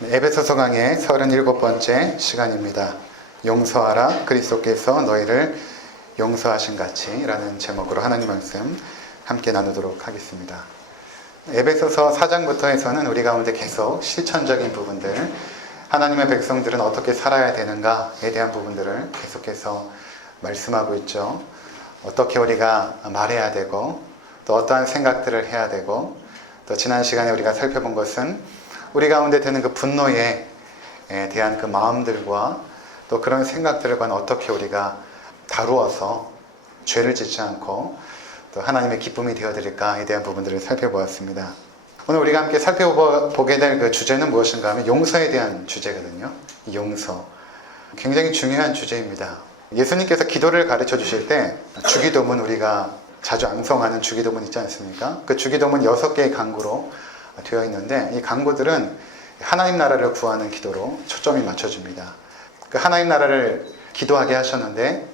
에베소서 강의 37번째 시간입니다. 용서하라 그리스도께서 너희를 용서하신 같이 라는 제목으로 하나님 말씀 함께 나누도록 하겠습니다. 에베소서 4장부터 해서는 우리 가운데 계속 실천적인 부분들, 하나님의 백성들은 어떻게 살아야 되는가에 대한 부분들을 계속해서 말씀하고 있죠. 어떻게 우리가 말해야 되고 또 어떠한 생각들을 해야 되고, 또 지난 시간에 우리가 살펴본 것은 우리 가운데 드는 그 분노에 대한 그 마음들과 또 그런 생각들을 어떻게 우리가 다루어서 죄를 짓지 않고 또 하나님의 기쁨이 되어드릴까에 대한 부분들을 살펴보았습니다. 오늘 우리가 함께 살펴보게 될 그 주제는 무엇인가 하면 용서에 대한 주제거든요. 용서. 굉장히 중요한 주제입니다. 예수님께서 기도를 가르쳐 주실 때 주기도문, 우리가 자주 앙송하는 주기도문 있지 않습니까? 그 주기도문 6개의 강구로 되어 있는데, 이 강구들은 하나님 나라를 구하는 기도로 초점이 맞춰집니다. 그 하나님 나라를 기도하게 하셨는데,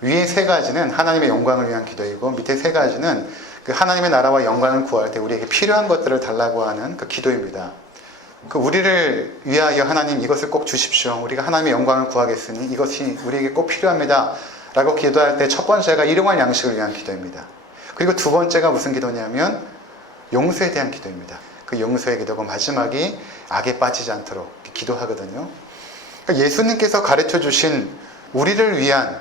위에 3가지는 하나님의 영광을 위한 기도이고, 밑에 3가지는 그 하나님의 나라와 영광을 구할 때 우리에게 필요한 것들을 달라고 하는 그 기도입니다. 그 우리를 위하여 하나님 이것을 꼭 주십시오. 우리가 하나님의 영광을 구하겠으니 이것이 우리에게 꼭 필요합니다. 라고 기도할 때 첫 번째가 일용할 양식을 위한 기도입니다. 그리고 두 번째가 무슨 기도냐면 용서에 대한 기도입니다. 그 용서의 기도고 마지막이 악에 빠지지 않도록 기도하거든요. 그러니까 예수님께서 가르쳐 주신 우리를 위한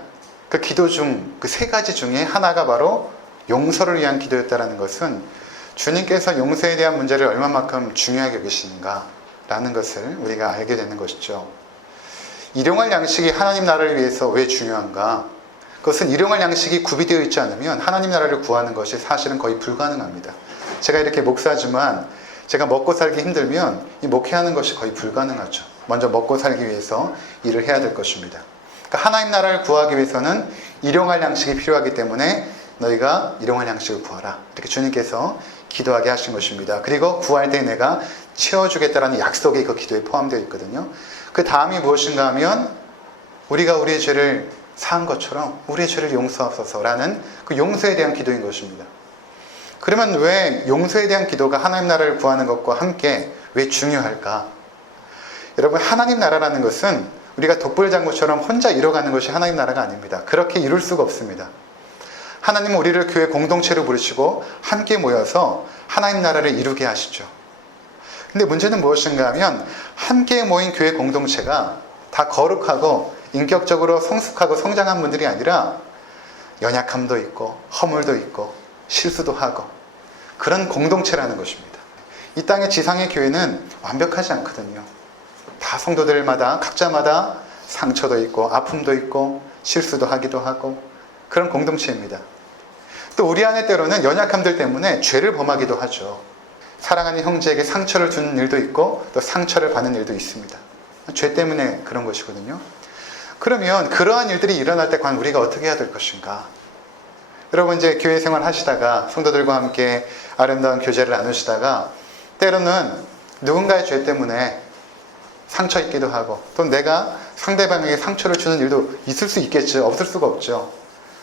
그 기도 중 그 3가지 중에 하나가 바로 용서를 위한 기도였다는 것은 주님께서 용서에 대한 문제를 얼마만큼 중요하게 여기시는가 라는 것을 우리가 알게 되는 것이죠. 일용할 양식이 하나님 나라를 위해서 왜 중요한가? 그것은 일용할 양식이 구비되어 있지 않으면 하나님 나라를 구하는 것이 사실은 거의 불가능합니다. 제가 이렇게 목사지만 제가 먹고 살기 힘들면 이 목회하는 것이 거의 불가능하죠. 먼저 먹고 살기 위해서 일을 해야 될 것입니다. 그러니까 하나님 나라를 구하기 위해서는 일용할 양식이 필요하기 때문에 너희가 일용할 양식을 구하라, 이렇게 주님께서 기도하게 하신 것입니다. 그리고 구할 때 내가 채워주겠다라는 약속이 그 기도에 포함되어 있거든요. 그 다음이 무엇인가 하면 우리가 우리의 죄를 사한 것처럼 우리의 죄를 용서하소서라는 그 용서에 대한 기도인 것입니다. 그러면 왜 용서에 대한 기도가 하나님 나라를 구하는 것과 함께 왜 중요할까? 여러분, 하나님 나라라는 것은 우리가 독불장구처럼 혼자 이뤄가는 것이 하나님 나라가 아닙니다. 그렇게 이룰 수가 없습니다. 하나님은 우리를 교회 공동체로 부르시고 함께 모여서 하나님 나라를 이루게 하시죠. 근데 문제는 무엇인가 하면 함께 모인 교회 공동체가 다 거룩하고 인격적으로 성숙하고 성장한 분들이 아니라 연약함도 있고 허물도 있고 실수도 하고 그런 공동체라는 것입니다. 이 땅의 지상의 교회는 완벽하지 않거든요. 다 성도들마다 각자마다 상처도 있고 아픔도 있고 실수도 하기도 하고 그런 공동체입니다. 또 우리 안에 때로는 연약함들 때문에 죄를 범하기도 하죠. 사랑하는 형제에게 상처를 주는 일도 있고 또 상처를 받는 일도 있습니다. 죄 때문에 그런 것이거든요. 그러면 그러한 일들이 일어날 때 과연 우리가 어떻게 해야 될 것인가? 여러분, 이제 교회 생활 하시다가 성도들과 함께 아름다운 교제를 나누시다가 때로는 누군가의 죄 때문에 상처 있기도 하고 또 내가 상대방에게 상처를 주는 일도 있을 수 있겠죠. 없을 수가 없죠.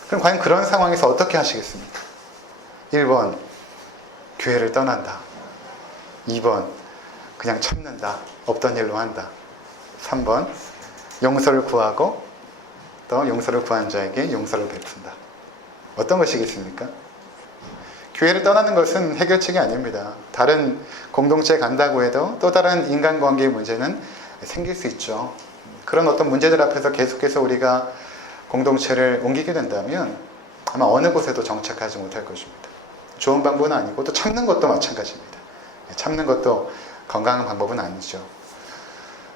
그럼 과연 그런 상황에서 어떻게 하시겠습니까? 1번, 교회를 떠난다. 2번, 그냥 참는다. 없던 일로 한다. 3번, 용서를 구하고 또 용서를 구한 자에게 용서를 베푼다. 어떤 것이겠습니까? 교회를 떠나는 것은 해결책이 아닙니다. 다른 공동체에 간다고 해도 또 다른 인간관계의 문제는 생길 수 있죠. 그런 어떤 문제들 앞에서 계속해서 우리가 공동체를 옮기게 된다면 아마 어느 곳에도 정착하지 못할 것입니다. 좋은 방법은 아니고 또 참는 것도 마찬가지입니다. 참는 것도 건강한 방법은 아니죠.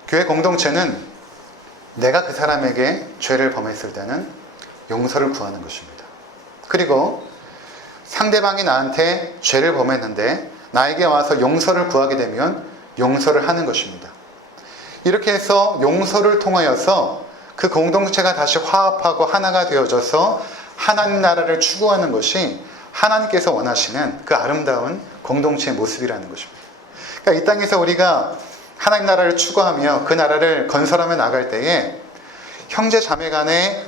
교회 공동체는 내가 그 사람에게 죄를 범했을 때는 용서를 구하는 것입니다. 그리고 상대방이 나한테 죄를 범했는데 나에게 와서 용서를 구하게 되면 용서를 하는 것입니다. 이렇게 해서 용서를 통하여서 그 공동체가 다시 화합하고 하나가 되어져서 하나님 나라를 추구하는 것이 하나님께서 원하시는 그 아름다운 공동체의 모습이라는 것입니다. 그러니까 이 땅에서 우리가 하나님 나라를 추구하며 그 나라를 건설하며 나갈 때에 형제 자매 간의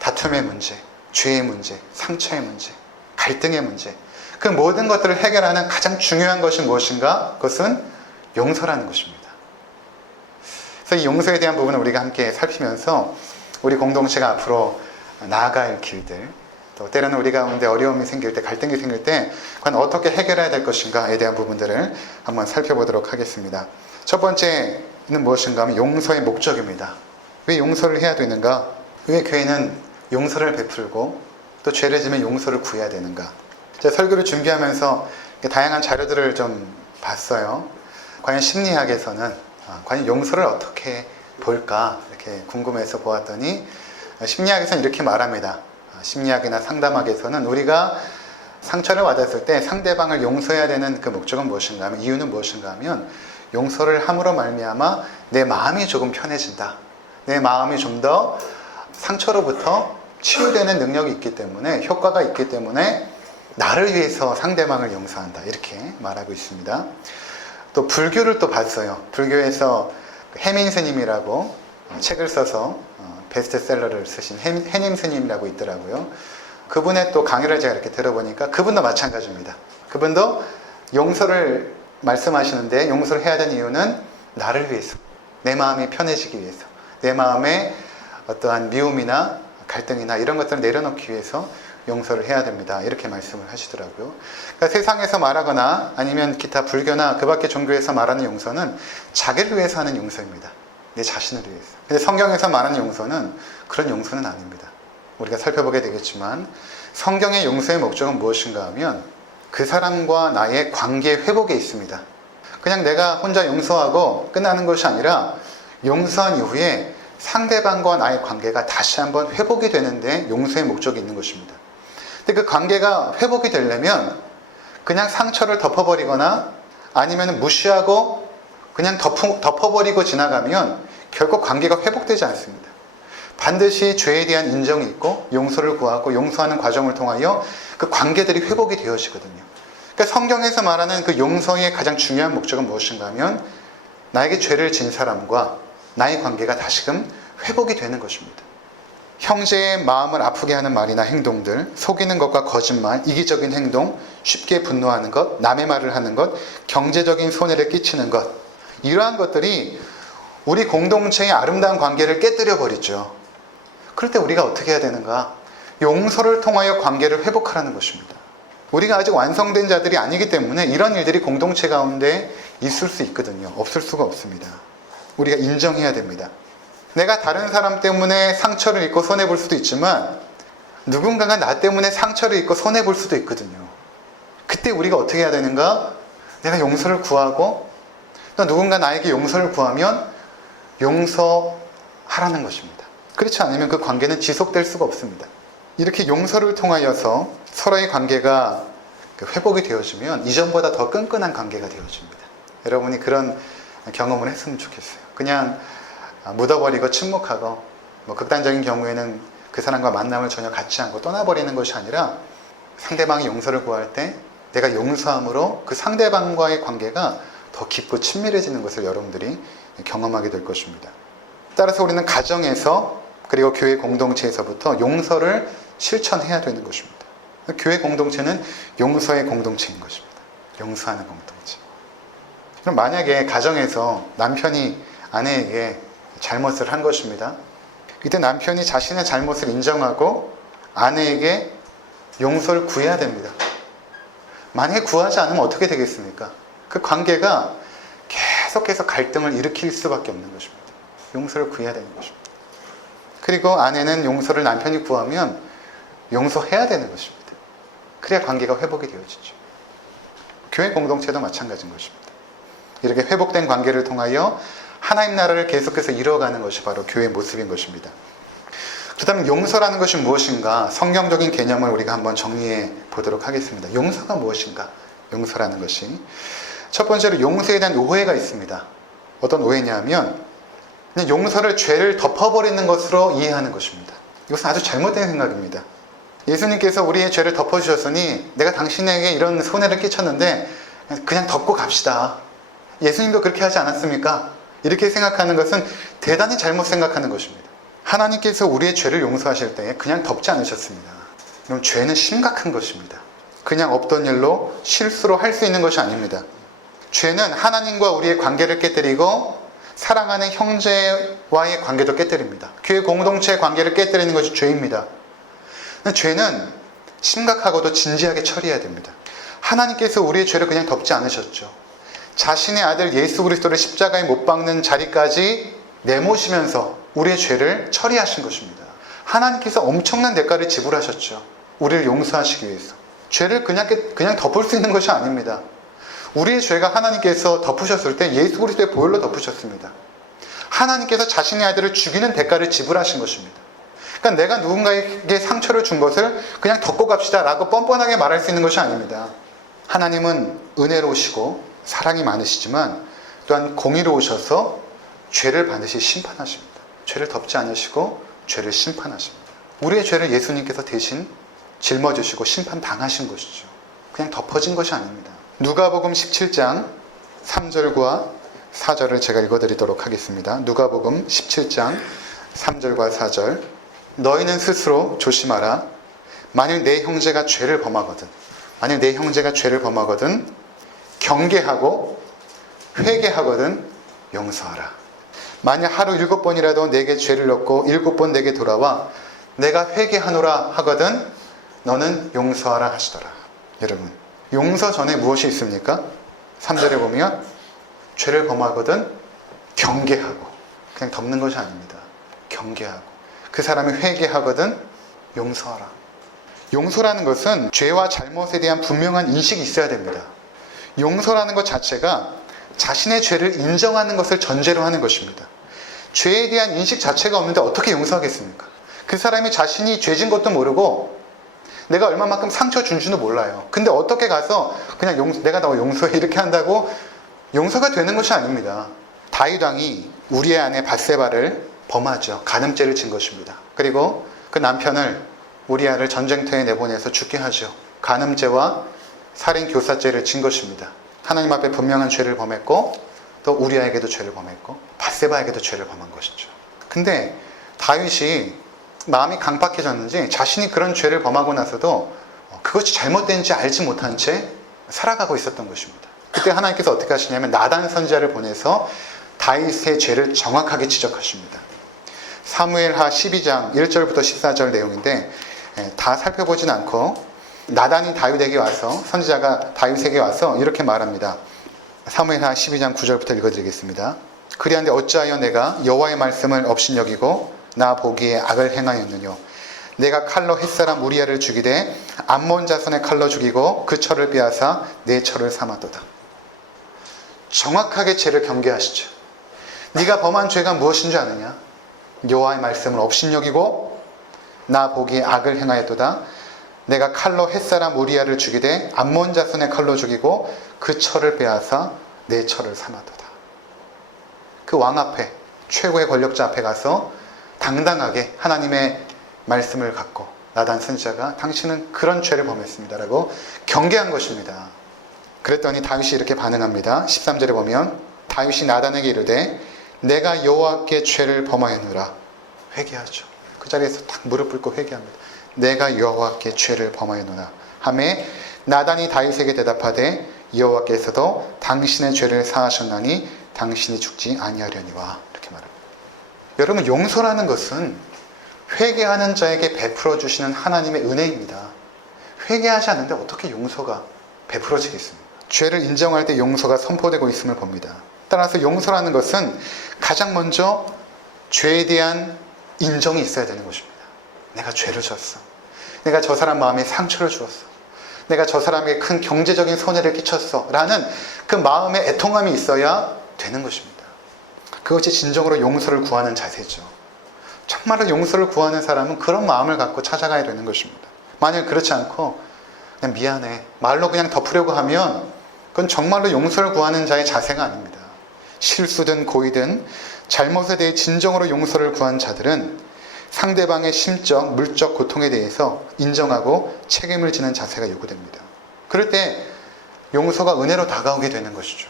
다툼의 문제, 죄의 문제, 상처의 문제, 갈등의 문제, 그 모든 것들을 해결하는 가장 중요한 것이 무엇인가? 그것은 용서라는 것입니다. 그래서 이 용서에 대한 부분을 우리가 함께 살피면서 우리 공동체가 앞으로 나아갈 길들, 또 때로는 우리 가운데 어려움이 생길 때, 갈등이 생길 때 과연 어떻게 해결해야 될 것인가에 대한 부분들을 한번 살펴보도록 하겠습니다. 첫 번째는 무엇인가 하면 용서의 목적입니다. 왜 용서를 해야 되는가? 왜 교회는 용서를 베풀고 또 죄를 지면 용서를 구해야 되는가? 제가 설교를 준비하면서 다양한 자료들을 좀 봤어요. 과연 심리학에서는 과연 용서를 어떻게 볼까 이렇게 궁금해서 보았더니 심리학에서는 이렇게 말합니다. 심리학이나 상담학에서는 우리가 상처를 받았을 때 상대방을 용서해야 되는 그 목적은 무엇인가 하면, 이유는 무엇인가 하면 용서를 함으로 말미암아 내 마음이 조금 편해진다. 내 마음이 좀 더 상처로부터 치유되는 능력이 있기 때문에, 효과가 있기 때문에 나를 위해서 상대방을 용서한다. 이렇게 말하고 있습니다. 또 불교를 또 봤어요. 불교에서 해민 스님이라고 책을 써서 베스트셀러를 쓰신 해님 스님이라고 있더라고요. 그분의 또 강의를 제가 이렇게 들어보니까 그분도 마찬가지입니다. 그분도 용서를 말씀하시는데, 용서를 해야 되는 이유는 나를 위해서, 내 마음이 편해지기 위해서, 내 마음에 어떠한 미움이나 갈등이나 이런 것들을 내려놓기 위해서 용서를 해야 됩니다. 이렇게 말씀을 하시더라고요. 그러니까 세상에서 말하거나 아니면 기타 불교나 그 밖의 종교에서 말하는 용서는 자기를 위해서 하는 용서입니다. 내 자신을 위해서. 근데 성경에서 말하는 용서는 그런 용서는 아닙니다. 우리가 살펴보게 되겠지만 성경의 용서의 목적은 무엇인가 하면 그 사람과 나의 관계 회복에 있습니다. 그냥 내가 혼자 용서하고 끝나는 것이 아니라 용서한 이후에 상대방과 나의 관계가 다시 한번 회복이 되는데 용서의 목적이 있는 것입니다. 근데 그 관계가 회복이 되려면 그냥 상처를 덮어버리거나 아니면 무시하고 그냥 덮어버리고 지나가면 결국 관계가 회복되지 않습니다. 반드시 죄에 대한 인정이 있고 용서를 구하고 용서하는 과정을 통하여 그 관계들이 회복이 되어지거든요. 그러니까 성경에서 말하는 그 용서의 가장 중요한 목적은 무엇인가 하면 나에게 죄를 진 사람과 나의 관계가 다시금 회복이 되는 것입니다. 형제의 마음을 아프게 하는 말이나 행동들, 속이는 것과 거짓말, 이기적인 행동, 쉽게 분노하는 것, 남의 말을 하는 것, 경제적인 손해를 끼치는 것, 이러한 것들이 우리 공동체의 아름다운 관계를 깨뜨려 버리죠. 그럴 때 우리가 어떻게 해야 되는가? 용서를 통하여 관계를 회복하라는 것입니다. 우리가 아직 완성된 자들이 아니기 때문에 이런 일들이 공동체 가운데 있을 수 있거든요. 없을 수가 없습니다. 우리가 인정해야 됩니다. 내가 다른 사람 때문에 상처를 입고 손해볼 수도 있지만 누군가가 나 때문에 상처를 입고 손해볼 수도 있거든요. 그때 우리가 어떻게 해야 되는가? 내가 용서를 구하고 또 누군가 나에게 용서를 구하면 용서하라는 것입니다. 그렇지 않으면 그 관계는 지속될 수가 없습니다. 이렇게 용서를 통하여서 서로의 관계가 회복이 되어지면 이전보다 더 끈끈한 관계가 되어집니다. 여러분이 그런 경험을 했으면 좋겠어요. 그냥 묻어버리고 침묵하고 극단적인 경우에는 그 사람과 만남을 전혀 갖지 않고 떠나버리는 것이 아니라 상대방이 용서를 구할 때 내가 용서함으로 그 상대방과의 관계가 더 깊고 친밀해지는 것을 여러분들이 경험하게 될 것입니다. 따라서 우리는 가정에서 그리고 교회 공동체에서부터 용서를 실천해야 되는 것입니다. 교회 공동체는 용서의 공동체인 것입니다. 용서하는 공동체. 그럼 만약에 가정에서 남편이 아내에게 잘못을 한 것입니다. 이때 남편이 자신의 잘못을 인정하고 아내에게 용서를 구해야 됩니다. 만약에 구하지 않으면 어떻게 되겠습니까? 그 관계가 계속해서 갈등을 일으킬 수밖에 없는 것입니다. 용서를 구해야 되는 것입니다. 그리고 아내는 용서를 남편이 구하면 용서해야 되는 것입니다. 그래야 관계가 회복이 되어지죠. 교회 공동체도 마찬가지인 것입니다. 이렇게 회복된 관계를 통하여 하나님 나라를 계속해서 이루어가는 것이 바로 교회의 모습인 것입니다. 그렇다면 용서라는 것이 무엇인가? 성경적인 개념을 우리가 한번 정리해 보도록 하겠습니다. 용서가 무엇인가? 용서라는 것이 첫 번째로 용서에 대한 오해가 있습니다. 어떤 오해냐면 그냥 용서를 죄를 덮어버리는 것으로 이해하는 것입니다. 이것은 아주 잘못된 생각입니다. 예수님께서 우리의 죄를 덮어주셨으니 내가 당신에게 이런 손해를 끼쳤는데 그냥 덮고 갑시다. 예수님도 그렇게 하지 않았습니까? 이렇게 생각하는 것은 대단히 잘못 생각하는 것입니다. 하나님께서 우리의 죄를 용서하실 때 그냥 덮지 않으셨습니다. 그럼 죄는 심각한 것입니다. 그냥 없던 일로 실수로 할 수 있는 것이 아닙니다. 죄는 하나님과 우리의 관계를 깨뜨리고 사랑하는 형제와의 관계도 깨뜨립니다. 교회 공동체의 관계를 깨뜨리는 것이 죄입니다. 죄는 심각하고도 진지하게 처리해야 됩니다. 하나님께서 우리의 죄를 그냥 덮지 않으셨죠. 자신의 아들 예수 그리스도를 십자가에 못 박는 자리까지 내모시면서 우리의 죄를 처리하신 것입니다. 하나님께서 엄청난 대가를 지불하셨죠. 우리를 용서하시기 위해서. 죄를 그냥 덮을 수 있는 것이 아닙니다. 우리의 죄가 하나님께서 덮으셨을 때 예수 그리스도의 보혈로 덮으셨습니다. 하나님께서 자신의 아들을 죽이는 대가를 지불하신 것입니다. 그러니까 내가 누군가에게 상처를 준 것을 그냥 덮고 갑시다 라고 뻔뻔하게 말할 수 있는 것이 아닙니다. 하나님은 은혜로우시고 사랑이 많으시지만 또한 공의로우셔서 죄를 반드시 심판하십니다. 죄를 덮지 않으시고 죄를 심판하십니다. 우리의 죄를 예수님께서 대신 짊어지시고 심판당하신 것이죠. 그냥 덮어진 것이 아닙니다. 누가복음 17장 3절과 4절을 제가 읽어드리도록 하겠습니다. 누가복음 17장 3절과 4절. 너희는 스스로 조심하라. 만일 내 형제가 죄를 범하거든 경계하고 회개하거든 용서하라. 만일 하루 7번이라도 내게 죄를 넣고 7번 내게 돌아와 내가 회개하노라 하거든 너는 용서하라 하시더라. 여러분, 용서 전에 무엇이 있습니까? 3절에 보면 죄를 범하거든 경계하고, 그냥 덮는 것이 아닙니다. 경계하고, 그 사람이 회개하거든 용서하라. 용서라는 것은 죄와 잘못에 대한 분명한 인식이 있어야 됩니다. 용서라는 것 자체가 자신의 죄를 인정하는 것을 전제로 하는 것입니다. 죄에 대한 인식 자체가 없는데 어떻게 용서하겠습니까? 그 사람이 자신이 죄진 것도 모르고 내가 얼마만큼 상처 준지도 몰라요. 근데 어떻게 가서 그냥 내가 너 용서해 이렇게 한다고 용서가 되는 것이 아닙니다. 다윗 왕이 우리의 아내 밧세바를 범하죠. 간음죄를 진 것입니다. 그리고 그 남편을 우리아를 전쟁터에 내보내서 죽게 하죠. 간음죄와 살인 교사죄를 진 것입니다. 하나님 앞에 분명한 죄를 범했고 또 우리아에게도 죄를 범했고 밧세바에게도 죄를 범한 것이죠. 근데 다윗이 마음이 강팍해졌는지 자신이 그런 죄를 범하고 나서도 그것이 잘못된지 알지 못한 채 살아가고 있었던 것입니다. 그때 하나님께서 어떻게 하시냐면 나단 선지자를 보내서 다윗의 죄를 정확하게 지적하십니다. 사무엘하 12장 1절부터 14절 내용인데 다 살펴보진 않고 나단이 다윗에게 와서 선지자가 다윗에게 와서 이렇게 말합니다. 사무엘하 12장 9절부터 읽어드리겠습니다. 그리한데 어찌하여 내가 여호와의 말씀을 업신여기고 나 보기에 악을 행하였느뇨. 내가 칼로 햇사람 우리아를 죽이되 암몬 자손의 칼로 죽이고 그 철을 빼앗아 내 철을 삼았도다. 정확하게 죄를 경계하시죠. 네가 범한 죄가 무엇인 줄 아느냐? 여호와의 말씀을 업신여기고 나 보기에 악을 행하였도다. 내가 칼로 햇사람 우리아를 죽이되 암몬 자손의 칼로 죽이고 그 철을 빼앗아 내 철을 삼았도다. 그 왕 앞에, 최고의 권력자 앞에 가서 당당하게 하나님의 말씀을 갖고 나단 선지자가 당신은 그런 죄를 범했습니다 라고 경계한 것입니다. 그랬더니 다윗이 이렇게 반응합니다. 13절에 보면 다윗이 나단에게 이르되 내가 여호와께 죄를 범하였노라. 회개하죠. 그 자리에서 딱 무릎 꿇고 회개합니다. 내가 여호와께 죄를 범하였노라 하매 나단이 다윗에게 대답하되 여호와께서도 당신의 죄를 사하셨나니 당신이 죽지 아니하려니와. 이렇게 말합니다. 여러분, 용서라는 것은 회개하는 자에게 베풀어 주시는 하나님의 은혜입니다. 회개하지 않는데 어떻게 용서가 베풀어지겠습니까? 죄를 인정할 때 용서가 선포되고 있음을 봅니다. 따라서 용서라는 것은 가장 먼저 죄에 대한 인정이 있어야 되는 것입니다. 내가 죄를 졌어. 내가 저 사람 마음에 상처를 주었어. 내가 저 사람에게 큰 경제적인 손해를 끼쳤어 라는 그 마음의 애통함이 있어야 되는 것입니다. 그것이 진정으로 용서를 구하는 자세죠. 정말로 용서를 구하는 사람은 그런 마음을 갖고 찾아가야 되는 것입니다. 만약 그렇지 않고 그냥 미안해 말로 그냥 덮으려고 하면 그건 정말로 용서를 구하는 자의 자세가 아닙니다. 실수든 고의든 잘못에 대해 진정으로 용서를 구한 자들은 상대방의 심적, 물적 고통에 대해서 인정하고 책임을 지는 자세가 요구됩니다. 그럴 때 용서가 은혜로 다가오게 되는 것이죠.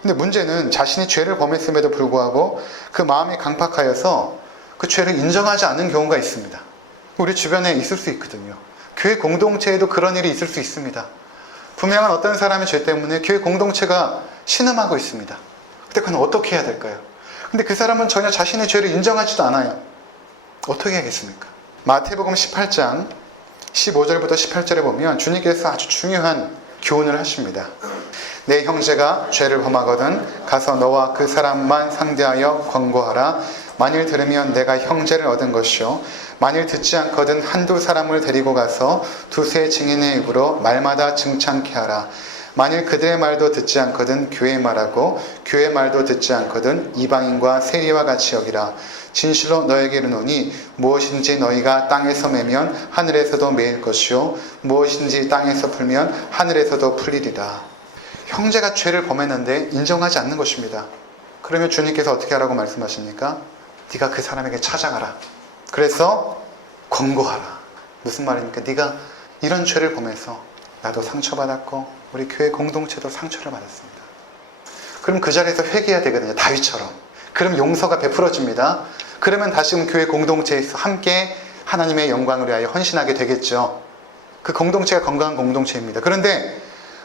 근데 문제는 자신이 죄를 범했음에도 불구하고 그 마음이 강팍하여서 그 죄를 인정하지 않는 경우가 있습니다. 우리 주변에 있을 수 있거든요. 교회 공동체에도 그런 일이 있을 수 있습니다. 분명한 어떤 사람의 죄 때문에 교회 공동체가 신음하고 있습니다. 그때 그건 어떻게 해야 될까요? 근데 그 사람은 전혀 자신의 죄를 인정하지도 않아요. 어떻게 하겠습니까? 마태복음 18장 15절부터 18절에 보면 주님께서 아주 중요한 교훈을 하십니다. 내 형제가 죄를 범하거든 가서 너와 그 사람만 상대하여 권고하라. 만일 들으면 내가 형제를 얻은 것이요 만일 듣지 않거든 한두 사람을 데리고 가서 두세 증인의 입으로 말마다 증창케 하라. 만일 그들의 말도 듣지 않거든 교회의 말하고 교회의 말도 듣지 않거든 이방인과 세리와 같이 여기라. 진실로 너에게 이르노니 무엇인지 너희가 땅에서 매면 하늘에서도 매일 것이요 무엇인지 땅에서 풀면 하늘에서도 풀리리라. 형제가 죄를 범했는데 인정하지 않는 것입니다. 그러면 주님께서 어떻게 하라고 말씀하십니까? 네가 그 사람에게 찾아가라. 그래서 권고하라. 무슨 말입니까? 네가 이런 죄를 범해서 나도 상처받았고 우리 교회 공동체도 상처를 받았습니다. 그럼 그 자리에서 회개해야 되거든요. 다윗처럼. 그럼 용서가 베풀어집니다. 그러면 다시금 교회 공동체에서 함께 하나님의 영광을 위하여 헌신하게 되겠죠. 그 공동체가 건강한 공동체입니다. 그런데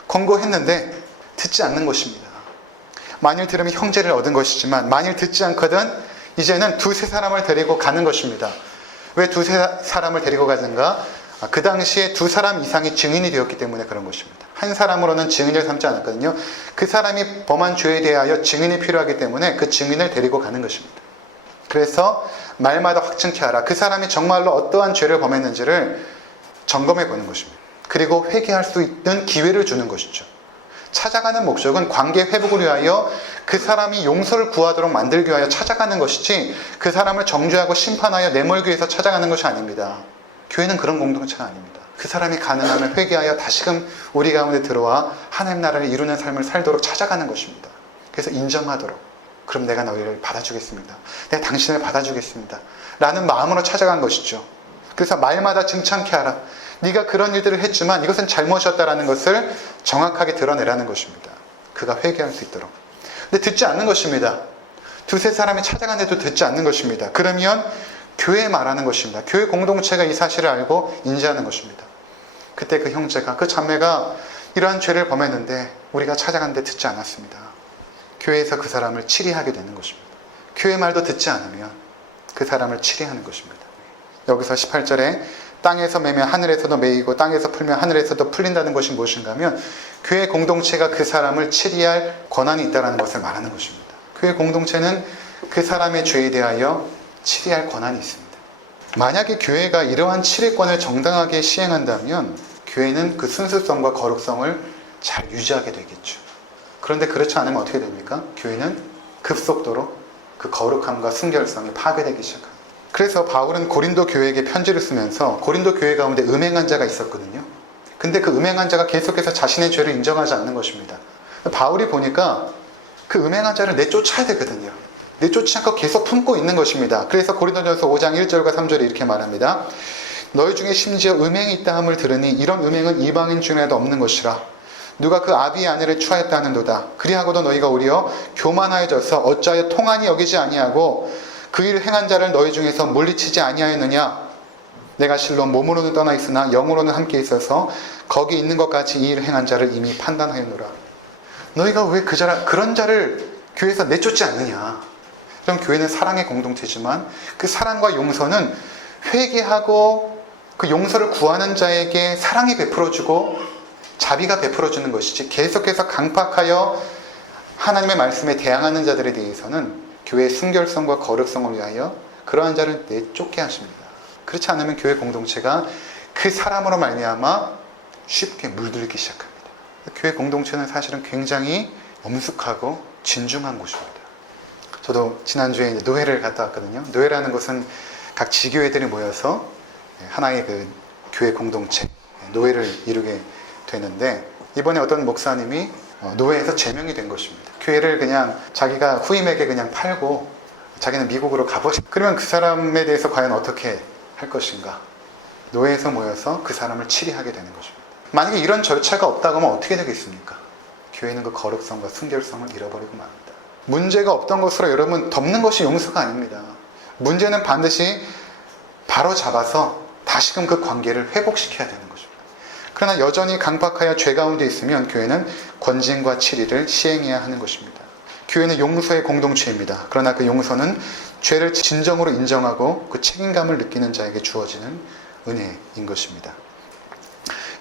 권고했는데 듣지 않는 것입니다. 만일 들으면 형제를 얻은 것이지만 만일 듣지 않거든 이제는 두세 사람을 데리고 가는 것입니다. 왜 두세 사람을 데리고 가는가? 그 당시에 두 사람 이상이 증인이 되었기 때문에 그런 것입니다. 한 사람으로는 증인을 삼지 않았거든요. 그 사람이 범한 죄에 대하여 증인이 필요하기 때문에 그 증인을 데리고 가는 것입니다. 그래서 말마다 확증케 하라. 그 사람이 정말로 어떠한 죄를 범했는지를 점검해 보는 것입니다. 그리고 회개할 수 있는 기회를 주는 것이죠. 찾아가는 목적은 관계 회복을 위하여 그 사람이 용서를 구하도록 만들기 위하여 찾아가는 것이지 그 사람을 정죄하고 심판하여 내몰기 위해서 찾아가는 것이 아닙니다. 교회는 그런 공동체가 아닙니다. 그 사람이 가능하면 회개하여 다시금 우리 가운데 들어와 하나님 나라를 이루는 삶을 살도록 찾아가는 것입니다. 그래서 인정하도록 그럼 내가 너희를 받아주겠습니다. 내가 당신을 받아주겠습니다. 라는 마음으로 찾아간 것이죠. 그래서 말마다 증창케 하라. 네가 그런 일들을 했지만 이것은 잘못이었다라는 것을 정확하게 드러내라는 것입니다. 그가 회개할 수 있도록. 근데 듣지 않는 것입니다. 두세 사람이 찾아갔는데도 듣지 않는 것입니다. 그러면 교회에 말하는 것입니다. 교회 공동체가 이 사실을 알고 인지하는 것입니다. 그때 그 형제가, 그 자매가 이러한 죄를 범했는데 우리가 찾아갔는데 듣지 않았습니다. 교회에서 그 사람을 치리하게 되는 것입니다. 교회 말도 듣지 않으면 그 사람을 치리하는 것입니다. 여기서 18절에 땅에서 매면 하늘에서도 매이고 땅에서 풀면 하늘에서도 풀린다는 것이 무엇인가 하면 교회 공동체가 그 사람을 치리할 권한이 있다는 것을 말하는 것입니다. 교회 공동체는 그 사람의 죄에 대하여 치리할 권한이 있습니다. 만약에 교회가 이러한 치리권을 정당하게 시행한다면 교회는 그 순수성과 거룩성을 잘 유지하게 되겠죠. 그런데 그렇지 않으면 어떻게 됩니까? 교회는 급속도로 그 거룩함과 순결성이 파괴되기 시작합니다. 그래서 바울은 고린도 교회에게 편지를 쓰면서 고린도 교회 가운데 음행한 자가 있었거든요. 근데 그 음행한 자가 계속해서 자신의 죄를 인정하지 않는 것입니다. 바울이 보니까 그 음행한 자를 내쫓아야 되거든요. 내쫓지 않고 계속 품고 있는 것입니다. 그래서 고린도전서 5장 1절과 3절에 이렇게 말합니다. 너희 중에 심지어 음행이 있다 함을 들으니 이런 음행은 이방인 중에도 없는 것이라. 누가 그 아비의 아내를 취하였다 하는도다. 그리하고도 너희가 오히려 교만하여져서 어찌하여 통한이 여기지 아니하고 그 일을 행한 자를 너희 중에서 물리치지 아니하였느냐. 내가 실로 몸으로는 떠나 있으나 영으로는 함께 있어서 거기 있는 것 같이 이 일을 행한 자를 이미 판단하였노라. 너희가 왜 그런 자를 교회에서 내쫓지 않느냐. 그럼 교회는 사랑의 공동체지만 그 사랑과 용서는 회개하고 그 용서를 구하는 자에게 사랑이 베풀어주고 자비가 베풀어주는 것이지 계속해서 강팍하여 하나님의 말씀에 대항하는 자들에 대해서는 교회의 순결성과 거룩성을 위하여 그러한 자를 내쫓게 하십니다. 그렇지 않으면 교회 공동체가 그 사람으로 말미암아 쉽게 물들기 시작합니다. 교회 공동체는 사실은 굉장히 엄숙하고 진중한 곳입니다. 저도 지난주에 노회를 갔다 왔거든요. 노회라는 것은 각 지교회들이 모여서 하나의 그 교회 공동체, 노회를 이루게 되는데 이번에 어떤 목사님이 노회에서 제명이 된 것입니다. 교회를 그냥 자기가 후임에게 그냥 팔고 자기는 미국으로 가버렸어요. 그러면 그 사람에 대해서 과연 어떻게 할 것인가? 노회에서 모여서 그 사람을 치리하게 되는 것입니다. 만약에 이런 절차가 없다고 하면 어떻게 되겠습니까? 교회는 그 거룩성과 순결성을 잃어버리고 맙니다. 문제가 없던 것으로 여러분 덮는 것이 용서가 아닙니다. 문제는 반드시 바로 잡아서 다시금 그 관계를 회복시켜야 되는 것입니다. 그러나 여전히 강박하여 죄 가운데 있으면 교회는 권징과 치리를 시행해야 하는 것입니다. 교회는 용서의 공동체입니다. 그러나 그 용서는 죄를 진정으로 인정하고 그 책임감을 느끼는 자에게 주어지는 은혜인 것입니다.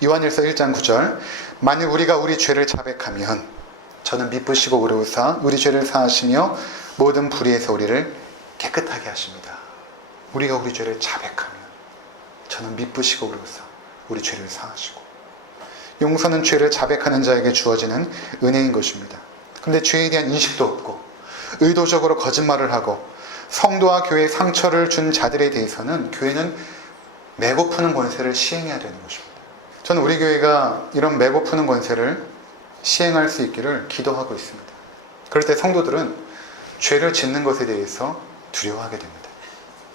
요한일서 1장 9절, 만일 우리가 우리 죄를 자백하면 저는 미쁘시고 의로우사 우리 죄를 사하시며 모든 불의에서 우리를 깨끗하게 하십니다. 우리가 우리 죄를 자백하면 저는 미쁘시고 의로우사 우리 죄를 사하시고. 용서는 죄를 자백하는 자에게 주어지는 은혜인 것입니다. 그런데 죄에 대한 인식도 없고 의도적으로 거짓말을 하고 성도와 교회에 상처를 준 자들에 대해서는 교회는 매고 푸는 권세를 시행해야 되는 것입니다. 저는 우리 교회가 이런 매고 푸는 권세를 시행할 수 있기를 기도하고 있습니다. 그럴 때 성도들은 죄를 짓는 것에 대해서 두려워하게 됩니다.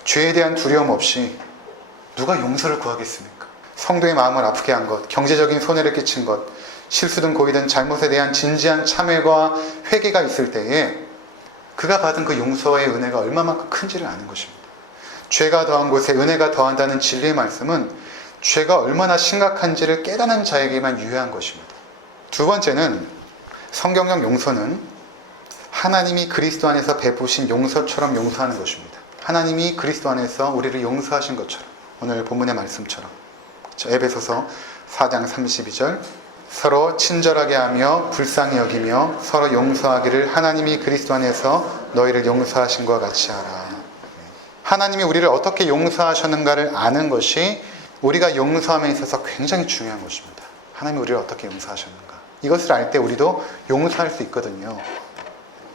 죄에 대한 두려움 없이 누가 용서를 구하겠습니까? 성도의 마음을 아프게 한 것, 경제적인 손해를 끼친 것, 실수든 고의든 잘못에 대한 진지한 참회와 회개가 있을 때에 그가 받은 그 용서의 은혜가 얼마만큼 큰지를 아는 것입니다. 죄가 더한 곳에 은혜가 더한다는 진리의 말씀은 죄가 얼마나 심각한지를 깨닫는 자에게만 유효한 것입니다. 두 번째는 성경적 용서는 하나님이 그리스도 안에서 베푸신 용서처럼 용서하는 것입니다. 하나님이 그리스도 안에서 우리를 용서하신 것처럼, 오늘 본문의 말씀처럼. 에베소서 4장 32절, 서로 친절하게 하며 불쌍히 여기며 서로 용서하기를 하나님이 그리스도 안에서 너희를 용서하신 것과 같이 하라. 하나님이 우리를 어떻게 용서하셨는가를 아는 것이 우리가 용서함에 있어서 굉장히 중요한 것입니다. 하나님이 우리를 어떻게 용서하셨는가, 이것을 알 때 우리도 용서할 수 있거든요.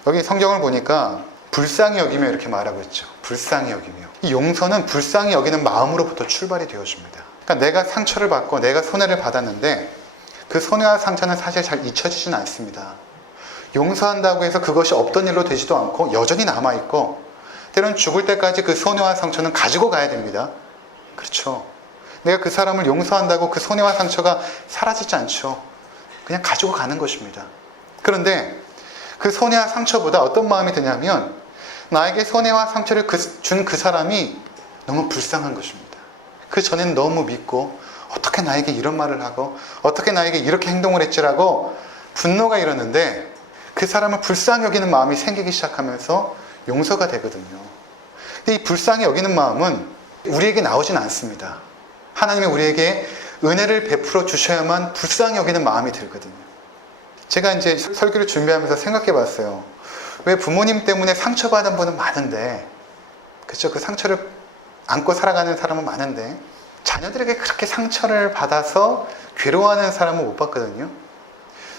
여기 성경을 보니까 불쌍히 여기며 이렇게 말하고 있죠. 불쌍히 여기며. 이 용서는 불쌍히 여기는 마음으로부터 출발이 되어집니다. 그러니까 내가 상처를 받고 내가 손해를 받았는데 그 손해와 상처는 사실 잘 잊혀지진 않습니다. 용서한다고 해서 그것이 없던 일로 되지도 않고 여전히 남아있고, 때로는 죽을 때까지 그 손해와 상처는 가지고 가야 됩니다. 그렇죠. 내가 그 사람을 용서한다고 그 손해와 상처가 사라지지 않죠. 그냥 가지고 가는 것입니다. 그런데 그 손해와 상처보다 어떤 마음이 드냐면, 나에게 손해와 상처를 준 그 사람이 너무 불쌍한 것입니다. 그 전에는 너무 믿고 어떻게 나에게 이런 말을 하고 어떻게 나에게 이렇게 행동을 했지라고 분노가 일었는데, 그 사람을 불쌍히 여기는 마음이 생기기 시작하면서 용서가 되거든요. 근데 이 불쌍히 여기는 마음은 우리에게 나오진 않습니다. 하나님이 우리에게 은혜를 베풀어 주셔야만 불쌍히 여기는 마음이 들거든요. 제가 이제 설교를 준비하면서 생각해 봤어요. 왜 부모님 때문에 상처받은 분은 많은데, 그렇죠? 그 상처를 안고 살아가는 사람은 많은데 자녀들에게 그렇게 상처를 받아서 괴로워하는 사람은 못 봤거든요.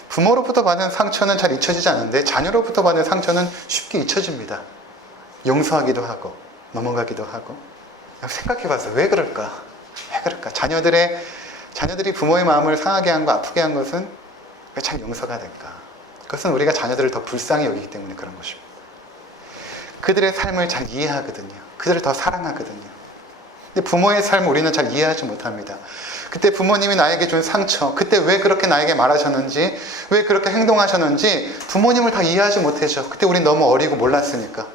부모로부터 받은 상처는 잘 잊혀지지 않는데 자녀로부터 받은 상처는 쉽게 잊혀집니다. 용서하기도 하고 넘어가기도 하고. 생각해 봤어요. 왜 그럴까? 왜 그럴까? 자녀들이 부모의 마음을 상하게 한 거, 아프게 한 것은 왜 잘 용서가 될까? 그것은 우리가 자녀들을 더 불쌍히 여기기 때문에 그런 것입니다. 그들의 삶을 잘 이해하거든요. 그들을 더 사랑하거든요. 근데 부모의 삶을 우리는 잘 이해하지 못합니다. 그때 부모님이 나에게 준 상처, 그때 왜 그렇게 나에게 말하셨는지, 왜 그렇게 행동하셨는지 부모님을 다 이해하지 못하죠. 그때 우린 너무 어리고 몰랐으니까.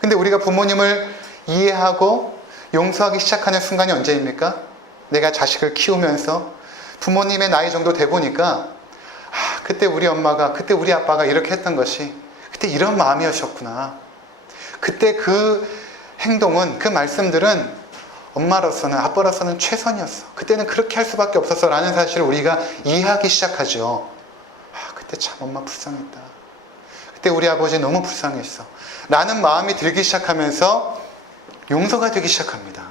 근데 우리가 부모님을 이해하고 용서하기 시작하는 순간이 언제입니까? 내가 자식을 키우면서 부모님의 나이 정도 돼 보니까, 그때 우리 엄마가, 그때 우리 아빠가 이렇게 했던 것이 그때 이런 마음이었구나. 그때 그 행동은, 그 말씀들은 엄마로서는, 아빠로서는 최선이었어. 그때는 그렇게 할 수밖에 없었어 라는 사실을 우리가 이해하기 시작하죠. 그때 참 엄마 불쌍했다. 그때 우리 아버지 너무 불쌍했어 라는 마음이 들기 시작하면서 용서가 되기 시작합니다.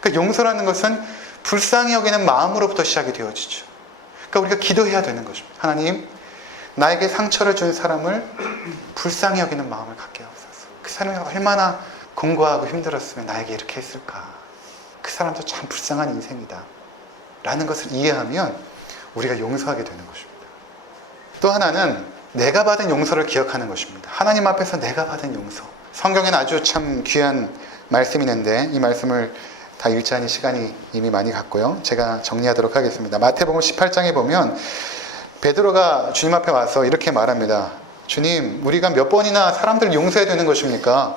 그러니까 용서라는 것은 불쌍히 여기는 마음으로부터 시작이 되어지죠. 그러니까 우리가 기도해야 되는 것입니다. 하나님, 나에게 상처를 준 사람을 불쌍히 여기는 마음을 갖게 하옵소서. 그 사람이 얼마나 공고하고 힘들었으면 나에게 이렇게 했을까. 그 사람도 참 불쌍한 인생이다 라는 것을 이해하면 우리가 용서하게 되는 것입니다. 또 하나는 내가 받은 용서를 기억하는 것입니다. 하나님 앞에서 내가 받은 용서. 성경에는 아주 참 귀한 말씀이 있는데 이 말씀을 다 읽지 않은 시간이 이미 많이 갔고요. 제가 정리하도록 하겠습니다. 마태복음 18장에 보면 베드로가 주님 앞에 와서 이렇게 말합니다. 주님, 우리가 몇 번이나 사람들을 용서해야 되는 것입니까?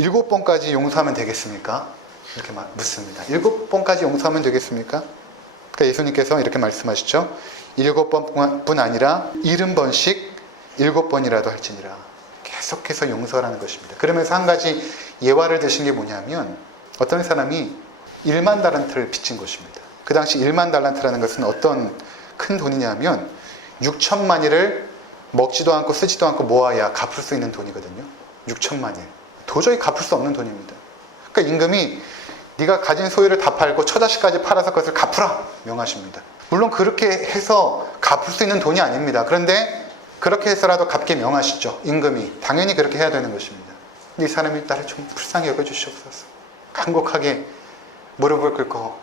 7번까지 용서하면 되겠습니까? 이렇게 묻습니다. 7번까지 용서하면 되겠습니까? 그러니까 예수님께서 이렇게 말씀하시죠. 7번뿐 아니라 70번씩 7번이라도 할지니라. 계속해서 용서하라는 것입니다. 그러면서 한 가지 예화를 드신 게 뭐냐면 어떤 사람이 1만 달란트를 빚진 것입니다. 그 당시 1만 달란트라는 것은 어떤 큰 돈이냐면 6천만일을 먹지도 않고 쓰지도 않고 모아야 갚을 수 있는 돈이거든요. 6천만일. 도저히 갚을 수 없는 돈입니다. 그러니까 임금이 네가 가진 소유를 다 팔고 처자식까지 팔아서 그것을 갚으라 명하십니다. 물론 그렇게 해서 갚을 수 있는 돈이 아닙니다. 그런데 그렇게 해서라도 갚게 명하시죠. 임금이. 당연히 그렇게 해야 되는 것입니다. 근데 이 사람이 나를 좀 불쌍히 여겨주시옵소서. 간곡하게 무릎을 꿇고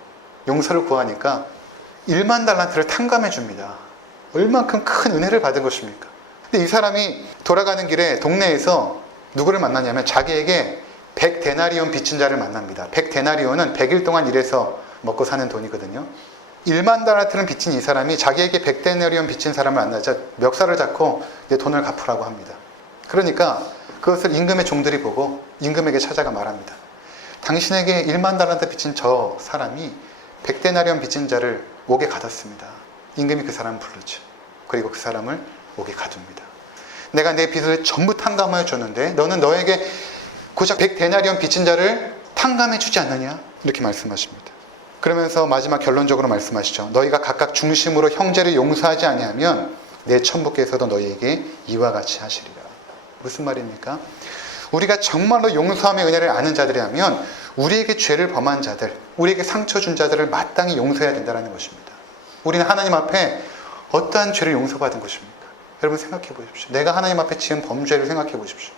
용서를 구하니까 1만 달란트를 탕감해 줍니다. 얼만큼 큰 은혜를 받은 것입니까? 근데 이 사람이 돌아가는 길에 동네에서 누구를 만나냐면 자기에게 100데나리온 빚진 자를 만납니다. 100데나리온은 100일 동안 일해서 먹고 사는 돈이거든요. 1만 달란트는 빚진 이 사람이 자기에게 100데나리온 빚진 사람을 만나자 멱살을 잡고 내 돈을 갚으라고 합니다. 그러니까 그것을 임금의 종들이 보고 임금에게 찾아가 말합니다. 당신에게 1만 달란트 빚진 저 사람이 100데나리온 빚진 자를 옥에 가뒀습니다. 임금이 그 사람을 부르죠. 그리고 그 사람을 옥에 가둡니다. 내가 내 빚을 전부 탕감하여 줬는데 너는 너에게 고작 100데나리온 빚진 자를 탕감해 주지 않느냐? 이렇게 말씀하십니다. 그러면서 마지막 결론적으로 말씀하시죠. 너희가 각각 중심으로 형제를 용서하지 아니하면 내 천부께서도 너희에게 이와 같이 하시리라. 무슨 말입니까? 우리가 정말로 용서함의 은혜를 아는 자들이라면 우리에게 죄를 범한 자들, 우리에게 상처 준 자들을 마땅히 용서해야 된다는 것입니다. 우리는 하나님 앞에 어떠한 죄를 용서받은 것입니까? 여러분 생각해 보십시오. 내가 하나님 앞에 지은 범죄를 생각해 보십시오.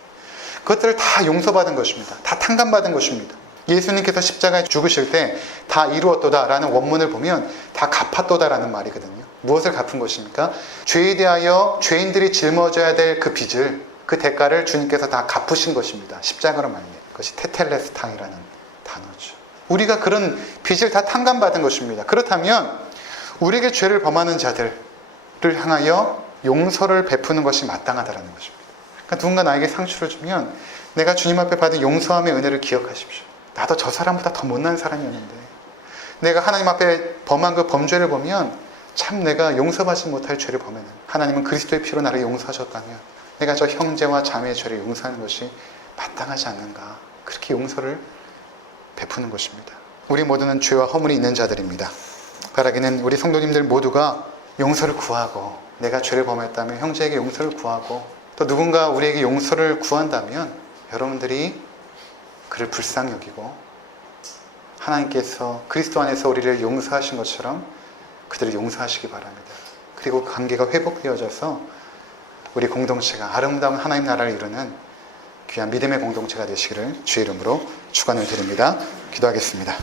그것들을 다 용서받은 것입니다. 다 탕감받은 것입니다. 예수님께서 십자가에 죽으실 때 다 이루었도다 라는 원문을 보면 다 갚았도다 라는 말이거든요. 무엇을 갚은 것입니까? 죄에 대하여 죄인들이 짊어져야 될 그 빚을, 그 대가를 주님께서 다 갚으신 것입니다. 십자가로 말미암아. 그것이 테텔레스탕이라는 단어죠. 우리가 그런 빚을 다 탕감받은 것입니다. 그렇다면 우리에게 죄를 범하는 자들을 향하여 용서를 베푸는 것이 마땅하다는 것입니다. 그러니까 누군가 나에게 상처를 주면 내가 주님 앞에 받은 용서함의 은혜를 기억하십시오. 나도 저 사람보다 더 못난 사람이었는데 내가 하나님 앞에 범한 그 범죄를 보면 참 내가 용서받지 못할 죄를 범했는 하나님은 그리스도의 피로 나를 용서하셨다면 내가 저 형제와 자매의 죄를 용서하는 것이 마땅하지 않는가. 그렇게 용서를 베푸는 것입니다. 우리 모두는 죄와 허물이 있는 자들입니다. 바라기는 우리 성도님들 모두가 용서를 구하고 내가 죄를 범했다면 형제에게 용서를 구하고 또 누군가 우리에게 용서를 구한다면 여러분들이 그를 불쌍히 여기고 하나님께서 그리스도 안에서 우리를 용서하신 것처럼 그들을 용서하시기 바랍니다. 그리고 관계가 회복되어져서 우리 공동체가 아름다운 하나님 나라를 이루는 귀한 믿음의 공동체가 되시기를 주의 이름으로 축원을 드립니다. 기도하겠습니다.